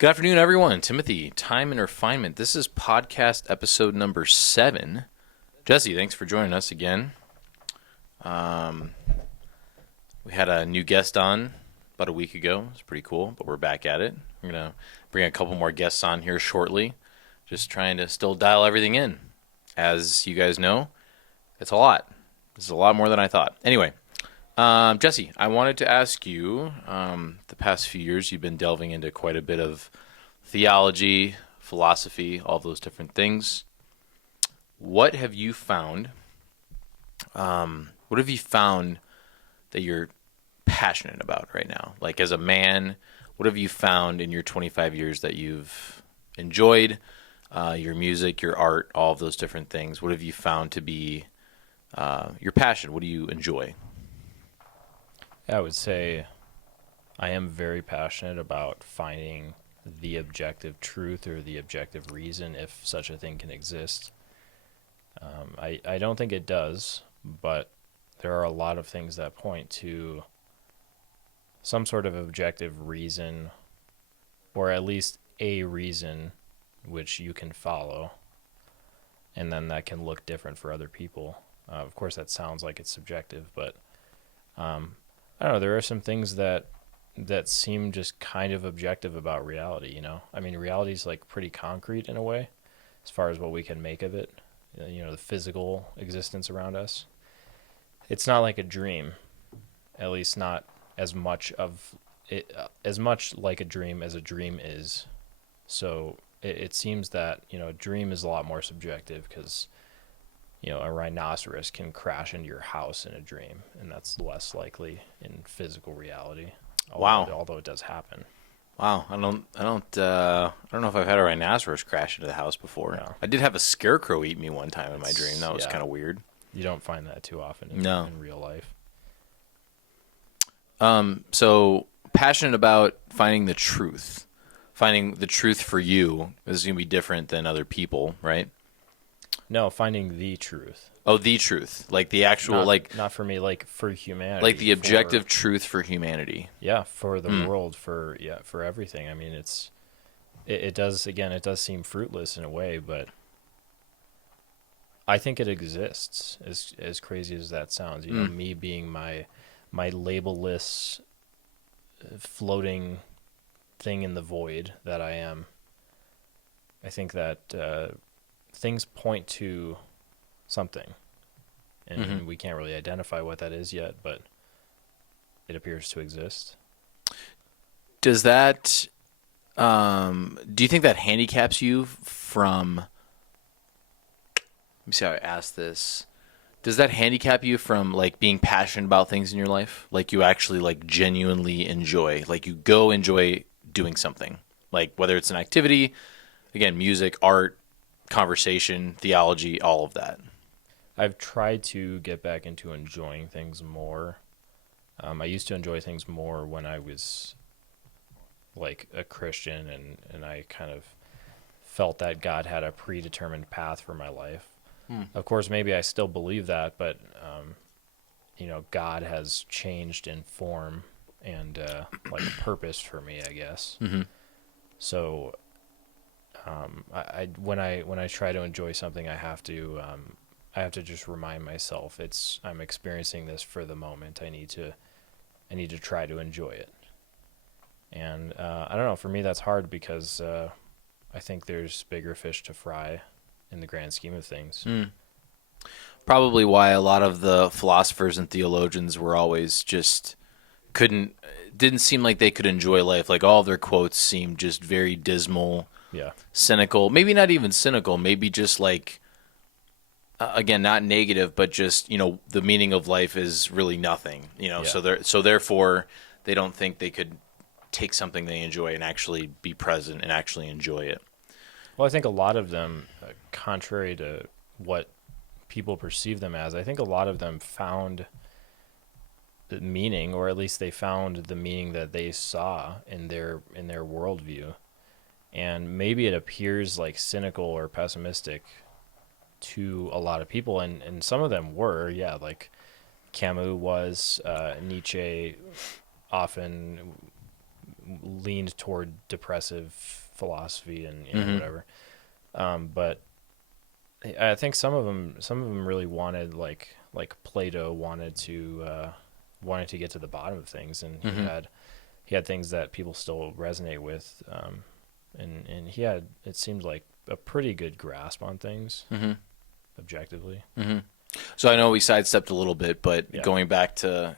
Good afternoon, everyone. Timothy, Time and Refinement. This is podcast episode number 7. Jesse, thanks for joining us again. We had a new guest on about a week ago. It's pretty cool, but we're back at it. We're going to bring a couple more guests on here shortly. Just trying to still dial everything in. As you guys know, it's a lot. This is a lot more than I thought. Anyway, Jesse, I wanted to ask you, the past few years you've been delving into quite a bit of theology, philosophy, all those different things. What have you found? What have you found that you're passionate about right now? Like as a man, what have you found in your 25 years that you've enjoyed? Your music, your art, all of those different things. What have you found to be your passion? What do you enjoy? I would say I am very passionate about finding the objective truth or the objective reason, if such a thing can exist. I don't think it does, but there are a lot of things that point to some sort of objective reason, or at least a reason which you can follow, and then that can look different for other people. Of course, that sounds like it's subjective, but I don't know. There are some things that seem just kind of objective about reality. You know, I mean, reality is like pretty concrete in a way, as far as what we can make of it. You know, the physical existence around us. It's not like a dream, at least not as much of it, as much like a dream as a dream is. So it seems that, you know, a dream is a lot more subjective because, you know, a rhinoceros can crash into your house in a dream, and that's less likely in physical reality. Although it does happen. Wow, I don't know if I've had a rhinoceros crash into the house before. No. I did have a scarecrow eat me one time in my dream. That was kind of weird. You don't find that too often in real life. So passionate about finding the truth. Finding the truth for you is going to be different than other people, right? No, finding the truth. Oh, the truth. Like the actual, not for me, like for humanity. like the objective truth for humanity. Yeah, for the world, for everything. I mean, it does seem fruitless in a way, but I think it exists, as crazy as that sounds. You know, me being my labelless floating thing in the void that I am. I think that things point to something, and we can't really identify what that is yet, but it appears to exist. Does that, do you think that handicaps you from, let me see how I ask this. Does that handicap you from like being passionate about things in your life? Like you actually like genuinely enjoy, like you go enjoy doing something, like whether it's an activity, again, music, art, conversation, theology, all of that. I've tried to get back into enjoying things more. I used to enjoy things more when I was like a Christian, and I kind of felt that God had a predetermined path for my life. Of course, maybe I still believe that, but you know, God has changed in form and like purpose for me, I guess. So when I try to enjoy something, I have to just remind myself I'm experiencing this for the moment. I need to try to enjoy it. And I don't know, for me that's hard because I think there's bigger fish to fry in the grand scheme of things. Probably why a lot of the philosophers and theologians were always just didn't seem like they could enjoy life. Like all of their quotes seemed just very dismal, cynical, maybe not even cynical, maybe just like, again, not negative, but just, you know, the meaning of life is really nothing, you know, so therefore they don't think they could take something they enjoy and actually be present and actually enjoy it. Well, I think a lot of them, contrary to what people perceive them as, I think a lot of them found the meaning, or at least they found the meaning that they saw in their worldview. And maybe it appears like cynical or pessimistic to a lot of people, and some of them were, like Camus was, Nietzsche often leaned toward depressive philosophy and Mm-hmm. whatever. But I think some of them really wanted like Plato wanted to get to the bottom of things, and he Mm-hmm. had things that people still resonate with, and he had, it seemed like, a pretty good grasp on things Mm-hmm. objectively. Mm-hmm. So I know we sidestepped a little bit, but Yeah. going back to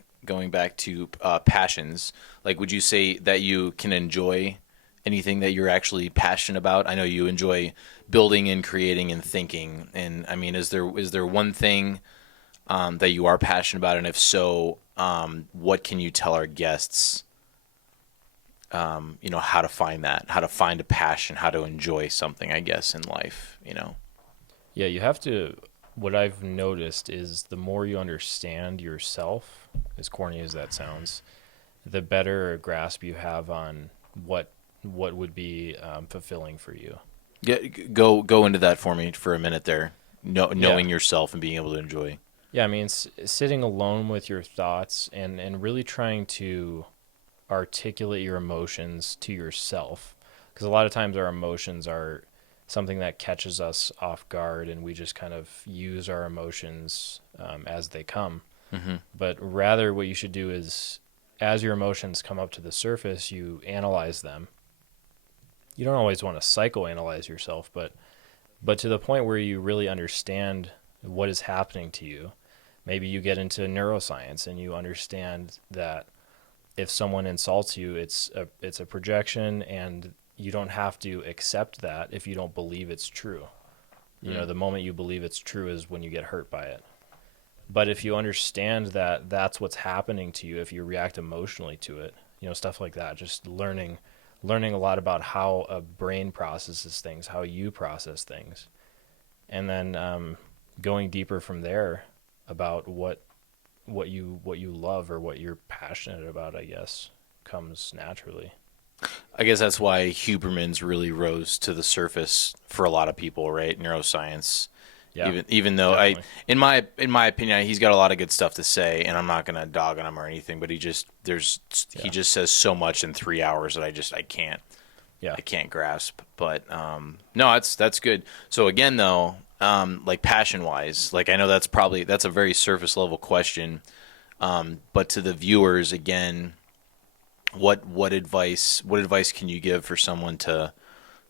passions, like, would you say that you can enjoy anything that you're actually passionate about? I know you enjoy building and creating and thinking, and I mean, is there one thing that you are passionate about, and if so, what can you tell our guests? How to find that, how to find a passion, how to enjoy something, I guess, in life. Yeah, you have to. What I've noticed is the more you understand yourself, as corny as that sounds, the better grasp you have on what would be fulfilling for you. Go into that for me for a minute there. Yeah. Knowing yourself and being able to enjoy. Yeah, I mean, sitting alone with your thoughts and really trying to articulate your emotions to yourself. Because a lot of times our emotions are something that catches us off guard, and we just kind of use our emotions as they come. Mm-hmm. But rather, what you should do is, as your emotions come up to the surface, you analyze them. You don't always want to psychoanalyze yourself, but to the point where you really understand what is happening to you. Maybe you get into neuroscience and you understand that if someone insults you, it's a projection, and you don't have to accept that if you don't believe it's true. You know, Mm. the moment you believe it's true is when you get hurt by it. But if you understand that that's what's happening to you, if you react emotionally to it, stuff like that, just learning a lot about how a brain processes things, how you process things, and then going deeper from there about what you love or what you're passionate about, I guess, comes naturally. I guess that's why Huberman's really rose to the surface for a lot of people, right? Neuroscience. Yeah, Even though definitely. in my opinion, he's got a lot of good stuff to say, and I'm not gonna dog on him or anything, but he Yeah, just says so much in 3 hours that I can't yeah, grasp. But no, that's good. So again, though, like, passion wise, like, I know that's a very surface level question, but to the viewers again, what advice can you give for someone to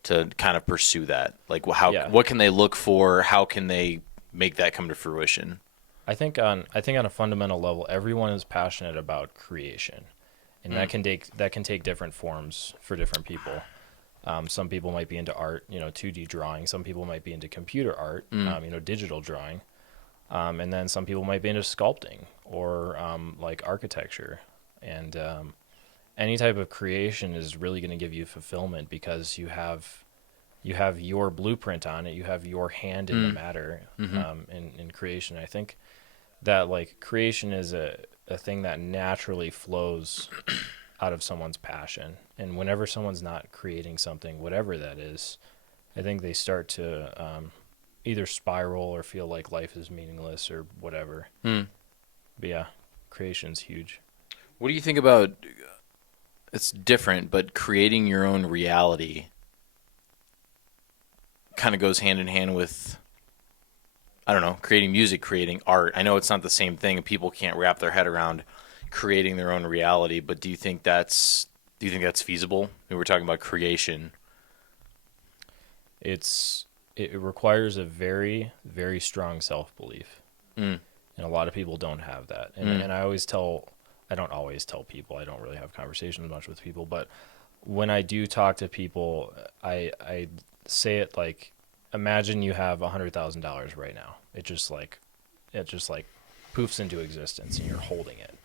kind of pursue that? Like, yeah. what can they look for? How can they make that come to fruition? I think on a fundamental level, everyone is passionate about creation, and Mm. that can take different forms for different people. Some people might be into art, 2D drawing. Some people might be into computer art, Mm. digital drawing. And then some people might be into sculpting or like architecture. And any type of creation is really going to give you fulfillment because you have your blueprint on it. You have your hand in the Mm. matter Mm-hmm. in creation. I think that like creation is a thing that naturally flows out of someone's passion. And whenever someone's not creating something, whatever that is, I think they start to either spiral or feel like life is meaningless or whatever. Mm. But yeah, creation's huge. What do you think about? It's different, but creating your own reality kind of goes hand in hand with, I don't know, creating music, creating art. I know it's not the same thing, and people can't wrap their head around creating their own reality. But do you think that's feasible? We were talking about creation. It requires a very very strong self belief, Mm. and a lot of people don't have that. And Mm. and I don't always tell people. I don't really have conversations much with people, but when I do talk to people, I say it like, imagine you have $100,000 right now. It just like poofs into existence, and you're holding it.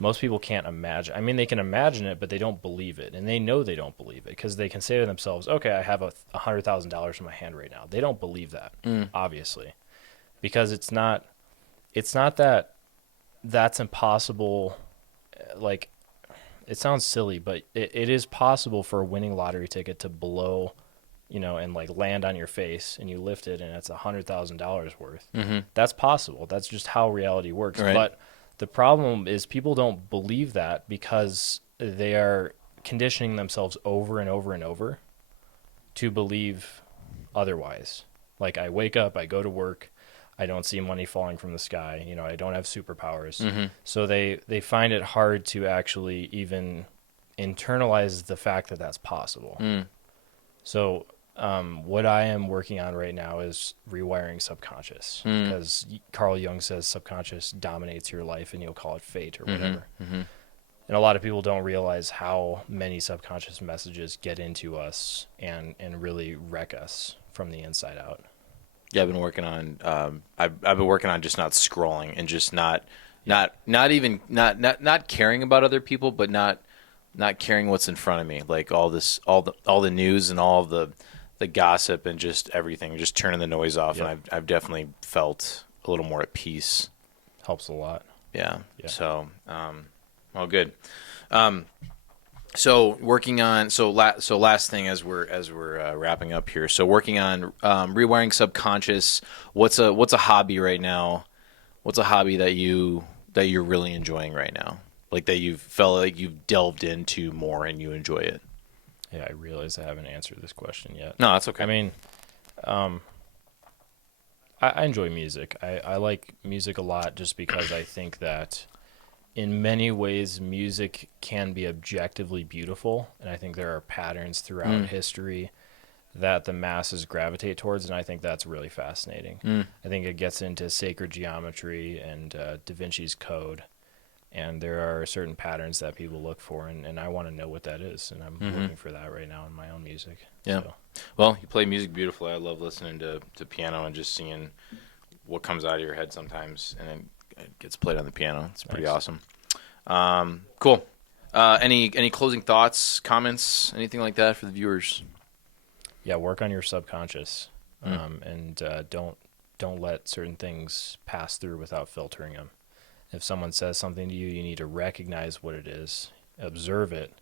Most people can't imagine. I mean, they can imagine it, but they don't believe it, and they know they don't believe it because they can say to themselves, "Okay, I have $100,000 in my hand right now." They don't believe that, Mm. obviously, because it's not that that's impossible. Like, it sounds silly, but it is possible for a winning lottery ticket to blow, and like land on your face, and you lift it, and it's $100,000 worth. Mm-hmm. That's possible. That's just how reality works. Right. But the problem is people don't believe that because they are conditioning themselves over and over and over to believe otherwise. Like, I wake up, I go to work, I don't see money falling from the sky, I don't have superpowers. Mm-hmm. So they find it hard to actually even internalize the fact that that's possible. Mm. So what I am working on right now is rewiring subconscious, because Carl Jung says subconscious dominates your life and you'll call it fate or whatever. Mm-hmm. And a lot of people don't realize how many subconscious messages get into us and really wreck us from the inside out. Yeah, I've been working on. I've been working on just not scrolling and just not even not caring about other people, but not caring what's in front of me, like all the news and all the gossip and just everything, just turning the noise off. Yep. And I've definitely felt a little more at peace. Helps a lot. Yeah. Yeah. So, well, good. So working on last thing as we're wrapping up here. So working on rewiring subconscious. What's a hobby right now? What's a hobby that you're really enjoying right now? Like that you've felt like you've delved into more and you enjoy it. Yeah, I realize I haven't answered this question yet. No, that's okay. I mean, I enjoy music. I like music a lot just because I think that in many ways music can be objectively beautiful, and I think there are patterns throughout history that the masses gravitate towards, and I think that's really fascinating. I think it gets into sacred geometry and Da Vinci's Code, and there are certain patterns that people look for, and I want to know what that is, and I'm looking for that right now in my own music. Yeah. So. Well, you play music beautifully. I love listening to piano and just seeing what comes out of your head sometimes, and then it gets played on the piano. It's pretty awesome. Cool. Any closing thoughts, comments, anything like that for the viewers? Yeah, work on your subconscious, and don't let certain things pass through without filtering them. If someone says something to you, you need to recognize what it is, observe it,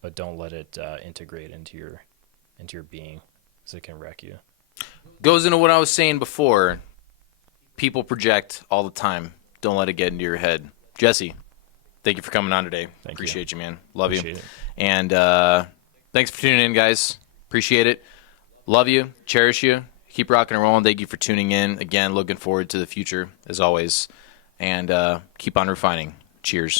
but don't let it integrate into your being, because it can wreck you. Goes into what I was saying before. People project all the time. Don't let it get into your head. Jesse, thank you for coming on today. Appreciate you, man. Love Appreciate you. it. And thanks for tuning in, guys. Appreciate it. Love you. Cherish you. Keep rocking and rolling. Thank you for tuning in. Again, looking forward to the future, as always. And keep on refining. Cheers.